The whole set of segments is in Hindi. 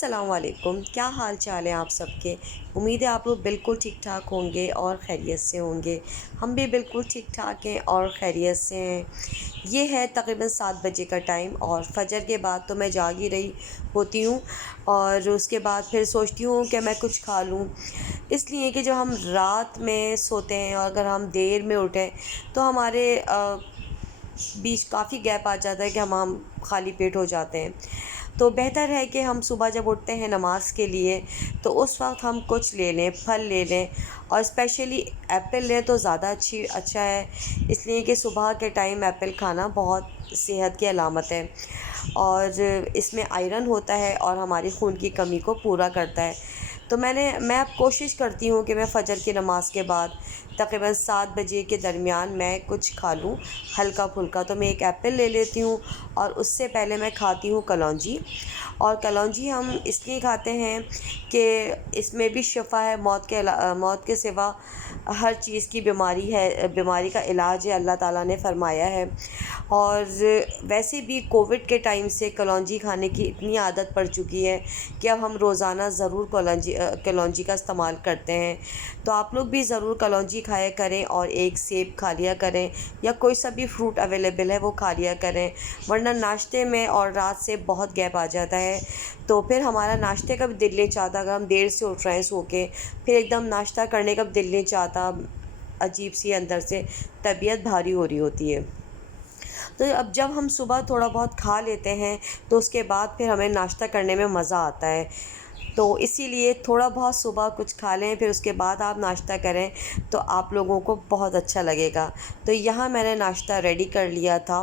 अस्सलाम वालेकुम। क्या हाल चाल है आप सबके। उम्मीद है आप लोग बिल्कुल ठीक ठाक होंगे और खैरियत से होंगे। हम भी बिल्कुल ठीक ठाक हैं और खैरियत से हैं। ये है तकरीबन 7 बजे का टाइम और फजर के बाद तो मैं जाग ही रही होती हूँ और उसके बाद फिर सोचती हूँ कि मैं कुछ खा लूँ। इसलिए कि जब हम रात में सोते हैं और अगर हम देर में उठें तो हमारे बीच काफ़ी गैप आ जाता है कि हम खाली पेट हो जाते हैं। तो बेहतर है कि हम सुबह जब उठते हैं नमाज़ के लिए तो उस वक़्त हम कुछ ले लें, फल ले लें और स्पेशली एप्पल लें तो ज़्यादा अच्छा है। इसलिए कि सुबह के टाइम एप्पल खाना बहुत सेहत की अलामत है और इसमें आयरन होता है और हमारी खून की कमी को पूरा करता है। तो मैं अब कोशिश करती हूँ कि मैं फ़जर की नमाज़ के बाद तकरीबन 7 बजे के दरमियान मैं कुछ खा लूँ हल्का-फुल्का। तो मैं एक एप्पल ले लेती हूँ और उससे पहले मैं खाती हूँ कलौंजी। और कलौंजी हम इसलिए खाते हैं कि इसमें भी शिफ़ा है, मौत के सिवा हर चीज़ की बीमारी का इलाज है, अल्लाह ताला ने फ़रमाया है। और वैसे भी कोविड के टाइम से कलौंजी खाने की इतनी आदत पड़ चुकी है कि अब हम रोज़ाना ज़रूर कलौंजी का इस्तेमाल करते हैं। तो आप लोग भी ज़रूर कलौंजी खाया करें और एक सेब खा लिया करें या कोई सा भी फ्रूट अवेलेबल है वो खा लिया करें, वरना नाश्ते में और रात से बहुत गैप आ जाता है। तो फिर हमारा नाश्ते का भी दिल नहीं चाहता, अगर हम देर से उठ रहे हैं सो के, फिर एकदम नाश्ता करने का भी दिल नहीं चाहता। अजीब सी अंदर से तबीयत भारी हो रही होती है। तो अब जब हम सुबह थोड़ा बहुत खा लेते हैं तो उसके बाद फिर हमें नाश्ता करने में मज़ा आता है। तो इसीलिए थोड़ा बहुत सुबह कुछ खा लें फिर उसके बाद आप नाश्ता करें तो आप लोगों को बहुत अच्छा लगेगा। तो यहाँ मैंने नाश्ता रेडी कर लिया था।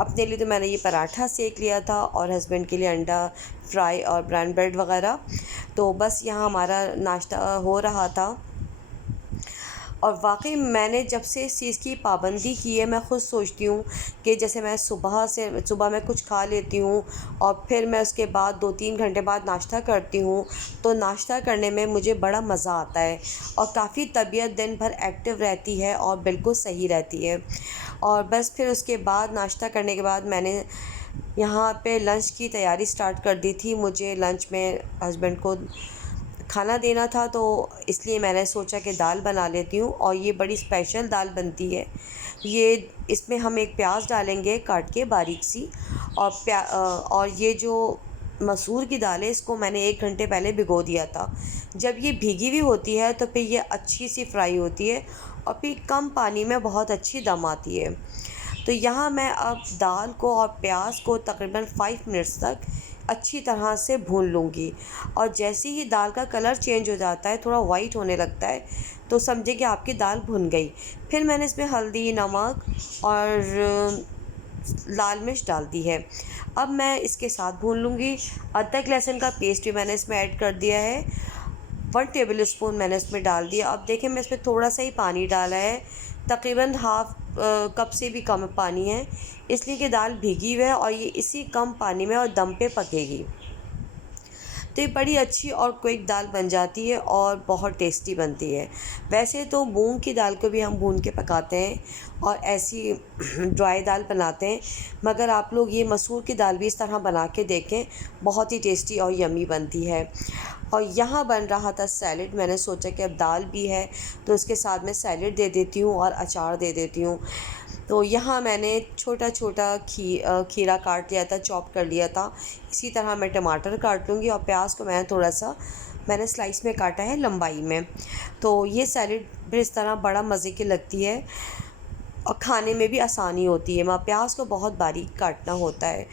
अपने लिए तो मैंने ये पराठा सेक लिया था और हस्बैंड के लिए अंडा फ्राई और ब्राउन ब्रेड वग़ैरह। तो बस यहाँ हमारा नाश्ता हो रहा था। और वाक़ई मैंने जब से इस चीज़ की पाबंदी की है, मैं ख़ुद सोचती हूँ कि जैसे मैं सुबह मैं कुछ खा लेती हूँ और फिर मैं उसके बाद 2-3 घंटे बाद नाश्ता करती हूँ, तो नाश्ता करने में मुझे बड़ा मज़ा आता है और काफ़ी तबीयत दिन भर एक्टिव रहती है और बिल्कुल सही रहती है। और बस फिर उसके बाद नाश्ता करने के बाद मैंने यहाँ पे लंच की तैयारी स्टार्ट कर दी थी। मुझे लंच में हस्बैंड को खाना देना था तो इसलिए मैंने सोचा कि दाल बना लेती हूँ और ये बड़ी स्पेशल दाल बनती है। ये इसमें हम एक प्याज डालेंगे काट के बारीक सी और और ये जो मसूर की दाल है इसको मैंने 1 घंटे पहले भिगो दिया था। जब ये भीगी हुई होती है तो फिर ये अच्छी सी फ्राई होती है और फिर कम पानी में बहुत अच्छी दम आती है। तो यहाँ मैं अब दाल को और प्याज को तकरीबन 5 मिनट्स तक अच्छी तरह से भून लूँगी और जैसे ही दाल का कलर चेंज हो जाता है, थोड़ा वाइट होने लगता है, तो समझिए कि आपकी दाल भुन गई। फिर मैंने इसमें हल्दी, नमक और लाल मिर्च डाल दी है। अब मैं इसके साथ भून लूँगी। अदरक लहसुन का पेस्ट भी मैंने इसमें ऐड कर दिया है। 1 टेबल स्पून मैंने इसमें डाल दिया। अब देखिए मैं इसमें थोड़ा सा ही पानी डाला है, तकरीबन हाफ़ कप से भी कम पानी है, इसलिए कि दाल भीगी हुई है और ये इसी कम पानी में और दम पे पकेगी। तो ये बड़ी अच्छी और क्विक दाल बन जाती है और बहुत टेस्टी बनती है। वैसे तो मूंग की दाल को भी हम भून के पकाते हैं और ऐसी ड्राई दाल बनाते हैं, मगर आप लोग ये मसूर की दाल भी इस तरह बना के देखें, बहुत ही टेस्टी और यम्मी बनती है। और यहाँ बन रहा था सैलेड, मैंने सोचा कि अब दाल भी है तो उसके साथ में सैलेड दे देती हूँ और अचार दे देती हूँ। तो यहाँ मैंने छोटा-छोटा खीरा काट लिया था, चॉप कर लिया था। इसी तरह मैं टमाटर काट लूँगी और प्याज को मैंने स्लाइस में काटा है लंबाई में। तो ये सैलेड भी इस तरह बड़ा मज़े की लगती है और खाने में भी आसानी होती है। प्याज को बहुत बारीक काटना होता है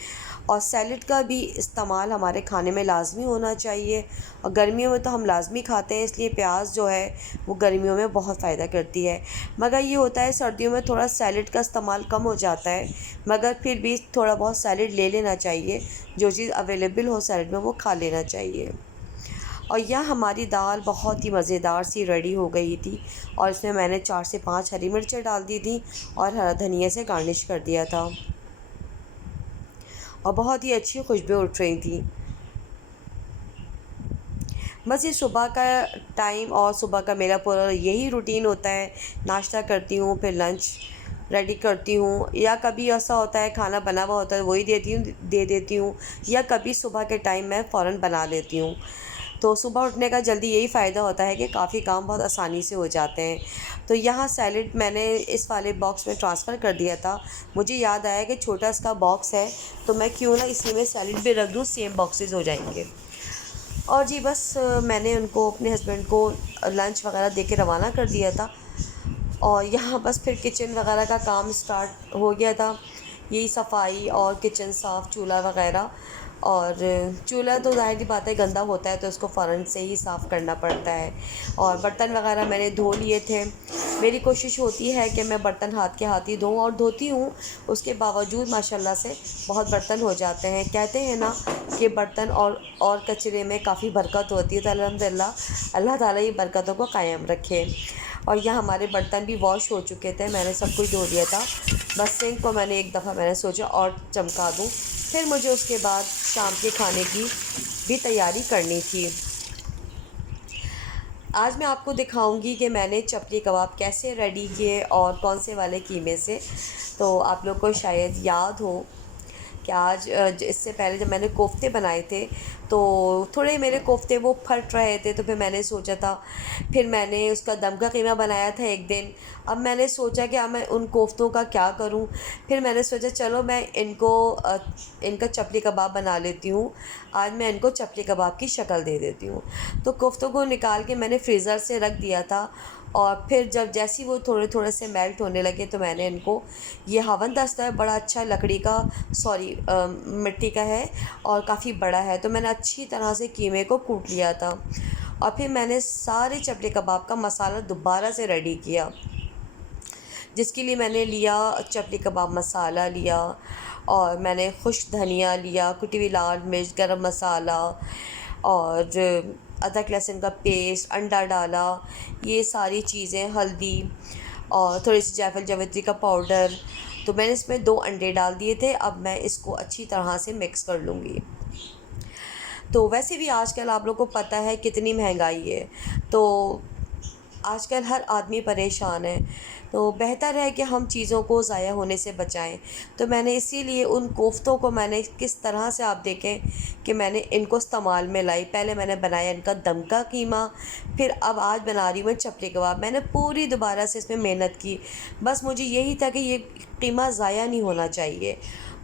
और सैलेड का भी इस्तेमाल हमारे खाने में लाज़मी होना चाहिए और गर्मियों में तो हम लाज़मी खाते हैं, इसलिए प्याज जो है वो गर्मियों में बहुत फ़ायदा करती है। मगर ये होता है सर्दियों में थोड़ा सैलेड का इस्तेमाल कम हो जाता है, मगर फिर भी थोड़ा बहुत सैलेड ले लेना चाहिए। जो चीज़ अवेलेबल हो सैलेड में वो खा लेना चाहिए। और यह हमारी दाल बहुत ही मज़ेदार सी रेडी हो गई थी और इसमें मैंने 4 से 5 हरी मिर्चें डाल दी थी और हरा धनिया से गार्निश कर दिया था और बहुत ही अच्छी खुशबू उठ रही थी। बस ये सुबह का टाइम और सुबह का मेरा पूरा यही रूटीन होता है। नाश्ता करती हूँ, फिर लंच रेडी करती हूँ, या कभी ऐसा होता है खाना बना हुआ होता है वही दे देती हूँ, या कभी सुबह के टाइम मैं फ़ौरन बना लेती हूँ। तो सुबह उठने का जल्दी यही फ़ायदा होता है कि काफ़ी काम बहुत आसानी से हो जाते हैं। तो यहाँ सैलेड मैंने इस वाले बॉक्स में ट्रांसफ़र कर दिया था। मुझे याद आया कि छोटा इसका बॉक्स है, तो मैं क्यों ना इसी में सैलेड भी रख दूँ, सेम बॉक्सेस हो जाएंगे। और जी बस मैंने उनको, अपने हस्बैंड को लंच वगैरह दे के रवाना कर दिया था। और यहाँ बस फिर किचन वगैरह का काम स्टार्ट हो गया था, यही सफाई और किचन साफ़, चूल्हा वगैरह। और चूल्हा तो ज़ाहिर सी बात है गंदा होता है, तो उसको फ़ौरन से ही साफ़ करना पड़ता है। और बर्तन वगैरह मैंने धो लिए थे। मेरी कोशिश होती है कि मैं बर्तन हाथ के हाथ ही धोऊँ, और धोती हूँ, उसके बावजूद माशाल्लाह से बहुत बर्तन हो जाते हैं। कहते हैं ना कि बर्तन और कचरे में काफ़ी बरकत होती है, तो अल्हम्दुलिल्लाह अल्लाह ताला ये बरकतों को कायम रखे। और यहाँ हमारे बर्तन भी वॉश हो चुके थे, मैंने सब कुछ धो दिया था। बस सिंक को मैंने एक दफ़ा मैंने सोचा और चमका दूँ, फिर मुझे उसके बाद शाम के खाने की भी तैयारी करनी थी। आज मैं आपको दिखाऊंगी कि मैंने चपली कबाब कैसे रेडी किए और कौन से वाले कीमे से। तो आप लोग को शायद याद हो कि आज इससे पहले जब मैंने कोफ्ते बनाए थे, तो थोड़े मेरे कोफ्ते वो फट रहे थे, तो फिर मैंने सोचा था, फिर मैंने उसका दम का कीमा बनाया था एक दिन। अब मैंने सोचा कि अब मैं उन कोफ्तों का क्या करूं, फिर मैंने सोचा चलो मैं इनका चपली कबाब बना लेती हूँ। आज मैं इनको चपली कबाब की शक्ल दे देती हूँ। तो कोफ्तों को निकाल के मैंने फ्रीज़र से रख दिया था, और फिर जब जैसे ही वो थोड़े थोड़े से मेल्ट होने लगे, तो मैंने इनको, ये हवन दस्ता है बड़ा अच्छा लकड़ी का, सॉरी मिट्टी का है, और काफ़ी बड़ा है, तो मैंने अच्छी तरह से कीमे को कूट लिया था। और फिर मैंने सारे चपले कबाब का मसाला दोबारा से रेडी किया, जिसके लिए मैंने लिया चपली कबाब मसाला लिया, और मैंने खुश्क धनिया लिया, कुटी हुई लाल मिर्च, गरम मसाला, और अदरक लहसुन का पेस्ट, अंडा डाला, ये सारी चीज़ें, हल्दी, और थोड़ी सी जायफल जावित्री का पाउडर। तो मैंने इसमें 2 अंडे डाल दिए थे। अब मैं इसको अच्छी तरह से मिक्स कर लूँगी। तो वैसे भी आजकल आप लोग को पता है कितनी महंगाई है, तो आजकल हर आदमी परेशान है, तो बेहतर है कि हम चीज़ों को ज़ाया होने से बचाएं। तो मैंने इसीलिए उन कोफ्तों को मैंने किस तरह से, आप देखें कि मैंने इनको इस्तेमाल में लाई। पहले मैंने बनाया इनका दम का कीमा, फिर अब आज बना रही हूँ मैं चपली कबाब। मैंने पूरी दोबारा से इसमें मेहनत की, बस मुझे यही था कि ये कीमा ज़ाया नहीं होना चाहिए।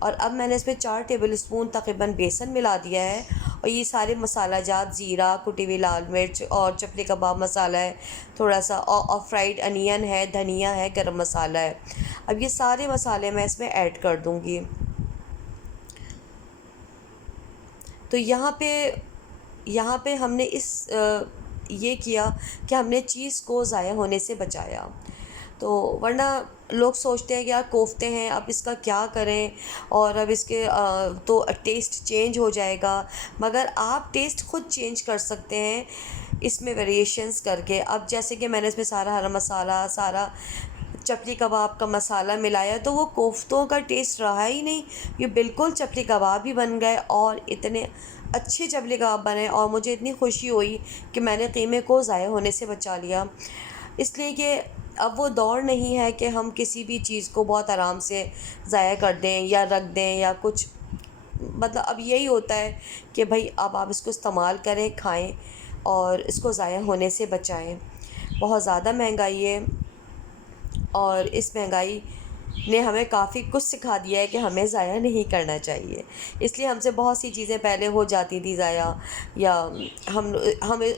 और अब मैंने इसमें 4 टेबल स्पून तकरीबन बेसन मिला दिया है, और ये सारे मसाला जात, ज़ीरा, कुटी हुई लाल मिर्च, और चपली कबाब मसाला है थोड़ा सा, और फ्राइड अनियन है, धनिया है, गरम मसाला है। अब ये सारे मसाले मैं इसमें ऐड कर दूँगी। तो यहाँ पे हमने ये किया कि हमने चीज़ को ज़ाया होने से बचाया। तो वरना लोग सोचते हैं कि यार कोफ्ते हैं, अब इसका क्या करें, और अब इसके तो टेस्ट चेंज हो जाएगा। मगर आप टेस्ट खुद चेंज कर सकते हैं इसमें वेरिएशंस करके। अब जैसे कि मैंने इसमें सारा हरा मसाला, सारा चपली कबाब का मसाला मिलाया, तो वो कोफ्तों का टेस्ट रहा ही नहीं। ये बिल्कुल चपली कबाब ही बन गए, और इतने अच्छे चपली कबाब बने, और मुझे इतनी खुशी हुई कि मैंने कीमे को ज़ाया होने से बचा लिया। इसलिए कि अब वो दौर नहीं है कि हम किसी भी चीज़ को बहुत आराम से ज़ाया कर दें या रख दें या कुछ। मतलब अब यही होता है कि भाई अब आप इसको इस्तेमाल करें, खाएं, और इसको ज़ाया होने से बचाएं। बहुत ज़्यादा महंगाई है, और इस महंगाई ने हमें काफ़ी कुछ सिखा दिया है कि हमें ज़ाया नहीं करना चाहिए। इसलिए हमसे बहुत सी चीज़ें पहले हो जाती थी ज़ाया, या हम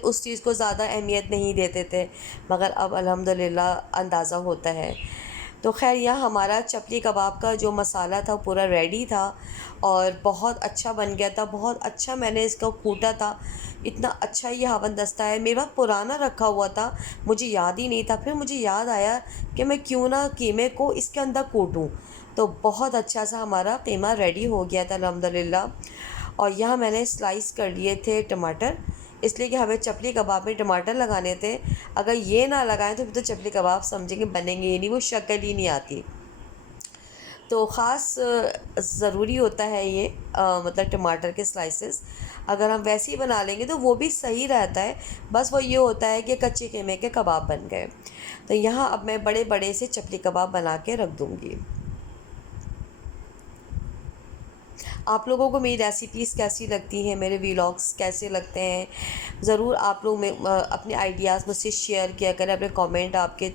उस चीज़ को ज़्यादा अहमियत नहीं देते थे, मगर अब अल्हम्दुलिल्लाह अंदाज़ा होता है। तो ख़ैर यह हमारा चपली कबाब का जो मसाला था पूरा रेडी था, और बहुत अच्छा बन गया था, बहुत अच्छा मैंने इसको कूटा था। इतना अच्छा ये हवन दस्ता है, मेरे पास पुराना रखा हुआ था, मुझे याद ही नहीं था। फिर मुझे याद आया कि मैं क्यों ना कीमे को इसके अंदर कूटूँ। तो बहुत अच्छा सा हमारा कीमा रेडी हो गया था अल्हम्दुलिल्लाह। और यहाँ मैंने स्लाइस कर लिए थे टमाटर, इसलिए कि हमें चपली कबाब में टमाटर लगाने थे। अगर ये ना लगाएं तो फिर तो चपली कबाब समझेंगे बनेंगे ही नहीं, वो शक्ल ही नहीं आती। तो ख़ास ज़रूरी होता है ये मतलब टमाटर के स्लाइसेस अगर हम वैसे ही बना लेंगे तो वो भी सही रहता है। बस वो ये होता है कि कच्चे कीमे के कबाब बन गए। तो यहाँ अब मैं बड़े बड़े से चपली कबाब बना के रख दूँगी। आप लोगों को मेरी रेसिपीज़ कैसी लगती हैं, मेरे व्लॉग्स कैसे लगते हैं, ज़रूर आप लोग अपने आइडियाज़ मुझसे शेयर किया करें। अपने कमेंट आपके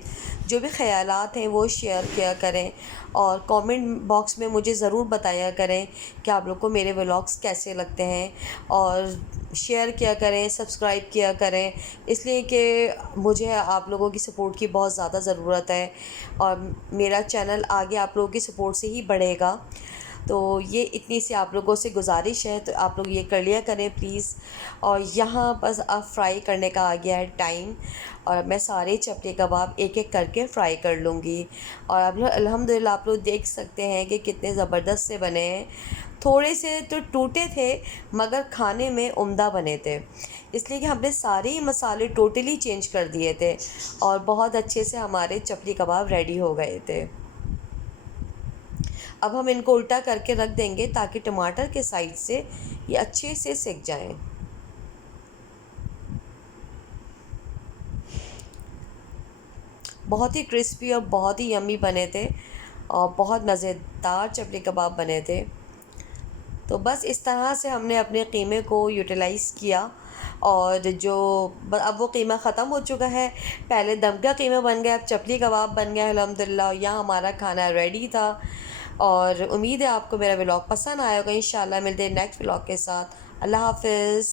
जो भी ख़यालात हैं वो शेयर किया करें और कमेंट बॉक्स में मुझे ज़रूर बताया करें कि आप लोग को मेरे व्लॉग्स कैसे लगते हैं। और शेयर किया करें, सब्सक्राइब किया करें, इसलिए कि मुझे आप लोगों की सपोर्ट की बहुत ज़्यादा ज़रूरत है और मेरा चैनल आगे आप लोगों की सपोर्ट से ही बढ़ेगा। तो ये इतनी सी आप लोगों से गुज़ारिश है, तो आप लोग ये कर लिया करें प्लीज़। और यहाँ बस अब फ्राई करने का आ गया है टाइम और मैं सारे चपले कबाब एक एक करके फ्राई कर लूँगी। और अब अल्हम्दुलिल्लाह आप लोग देख सकते हैं कि कितने ज़बरदस्त से बने हैं। थोड़े से तो टूटे थे मगर खाने में उम्दा बने थे, इसलिए कि हमने सारे ही मसाले टोटली चेंज कर दिए थे और बहुत अच्छे से हमारे चपली कबाब रेडी हो गए थे। अब हम इनको उल्टा करके रख देंगे ताकि टमाटर के साइड से ये अच्छे से सिक जाएं। बहुत ही क्रिस्पी और बहुत ही यम्मी बने थे और बहुत मज़ेदार चपली कबाब बने थे। तो बस इस तरह से हमने अपने कीमे को यूटिलाइज़ किया और जो अब वो कीमा ख़त्म हो चुका है। पहले दम का कीमा बन गया, अब चपली कबाब बन गया अल्हम्दुलिल्लाह। यहाँ हमारा खाना रेडी था और उम्मीद है आपको मेरा व्लॉग पसंद आया होगा। इंशाल्लाह मिलते हैं नेक्स्ट व्लॉग के साथ। अल्लाह हाफ़िज़।